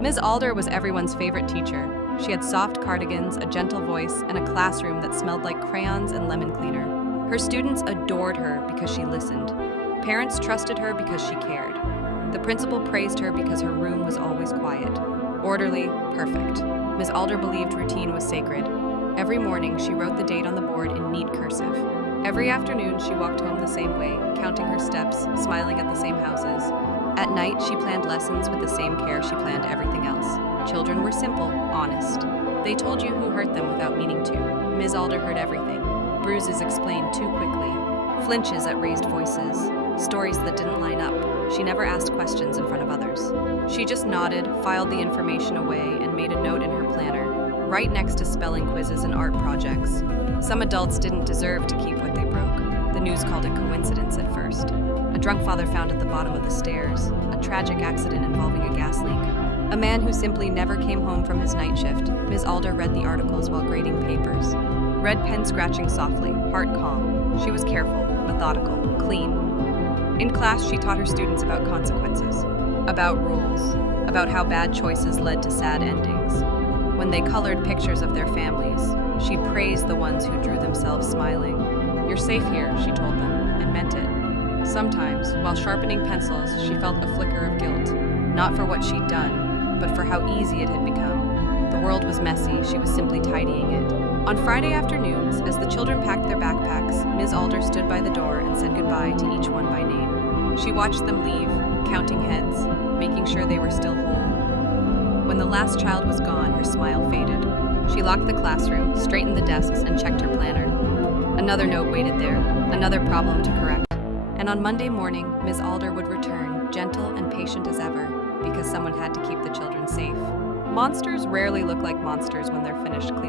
Ms. Alder was everyone's favorite teacher. She had soft cardigans, a gentle voice, and a classroom that smelled like crayons and lemon cleaner. Her students adored her because she listened. Parents trusted her because she cared. The principal praised her because her room was always quiet. Orderly, perfect. Ms. Alder believed routine was sacred. Every morning, she wrote the date on the board in neat cursive. Every afternoon, she walked home the same way, counting her steps, smiling at the same houses. At night, she planned lessons with the same care she planned everything else. Children were simple, honest. They told you who hurt them without meaning to. Ms. Alder heard everything. Bruises explained too quickly. Flinches at raised voices. Stories that didn't line up. She never asked questions in front of others. She just nodded, filed the information away, and made a note in her planner, right next to spelling quizzes and art projects. Some adults didn't deserve to keep what they broke. The news called it coincidence at first. A drunk father found at the bottom of the stairs, a tragic accident involving a gas leak. A man who simply never came home from his night shift. Ms. Alder read the articles while grading papers. Red pen scratching softly, heart calm. She was careful, methodical, clean. In class, she taught her students about consequences, about rules, about how bad choices led to sad endings. When they colored pictures of their families, she praised the ones who drew themselves smiling. "You're safe here," she told them, and meant it. Sometimes, while sharpening pencils, she felt a flicker of guilt, not for what she'd done, but for how easy it had become. The world was messy, she was simply tidying it. On Friday afternoons, as the children packed their backpacks, Ms. Alder stood by the door and said goodbye to each one by name. She watched them leave, counting heads, making sure they were still whole. When the last child was gone, her smile faded. She locked the classroom, straightened the desks, and checked her planner. Another note waited there, another problem to correct. And on Monday morning, Ms. Alder would return, gentle and patient as ever, because someone had to keep the children safe. Monsters rarely look like monsters when they're finished cleaning.